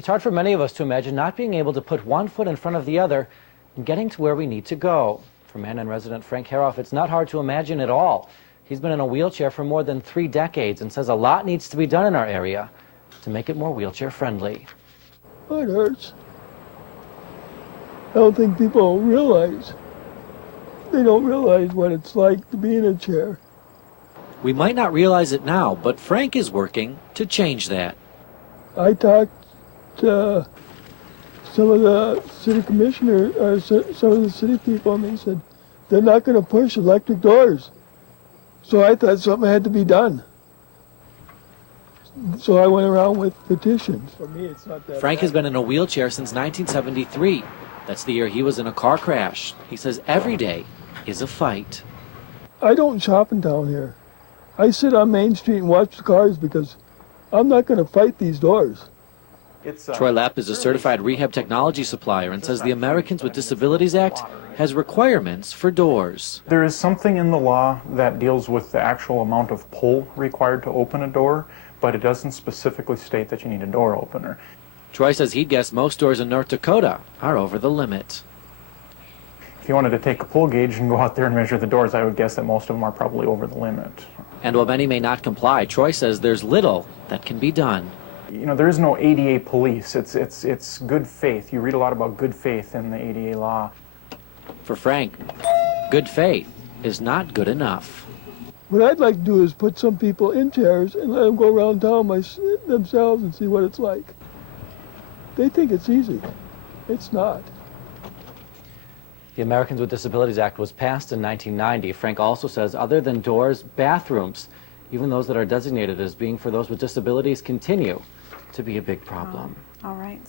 It's hard for many of us to imagine not being able to put one foot in front of the other and getting to where we need to go. For Mandan resident Frank Herauf, it's not hard to imagine at all. He's been in a wheelchair for more than 3 decades and says a lot needs to be done in our area to make it more wheelchair friendly. It hurts. I don't think people realize. They don't realize what it's like to be in a chair. We might not realize it now, but Frank is working to change that. I talked to some of the city commissioners, or some of the city people, and they said they're not going to push electric doors. So I thought something had to be done. So I went around with petitions. For me, it's not that Frank bad. has been in a wheelchair since 1973. That's the year he was in a car crash. He says every day is a fight. I don't shop in town here. I sit on Main Street and watch the cars because I'm not going to fight these doors. Troy Lapp is a certified rehab technology supplier and says the Americans with Disabilities Act has requirements for doors. There is something in the law that deals with the actual amount of pull required to open a door, but it doesn't specifically state that you need a door opener. Troy says he'd guess most doors in North Dakota are over the limit. If you wanted to take a pull gauge and go out there and measure the doors, I would guess that most of them are probably over the limit. And while many may not comply, Troy says there's little that can be done. You know, there is no ADA police. It's good faith. You read a lot about good faith in the ADA law. For Frank, good faith is not good enough. What I'd like to do is put some people in chairs and let them go around town themselves and see what it's like. They think it's easy. It's not. The Americans with Disabilities Act was passed in 1990. Frank also says other than doors, bathrooms, even those that are designated as being for those with disabilities, continue to be a big problem. All right.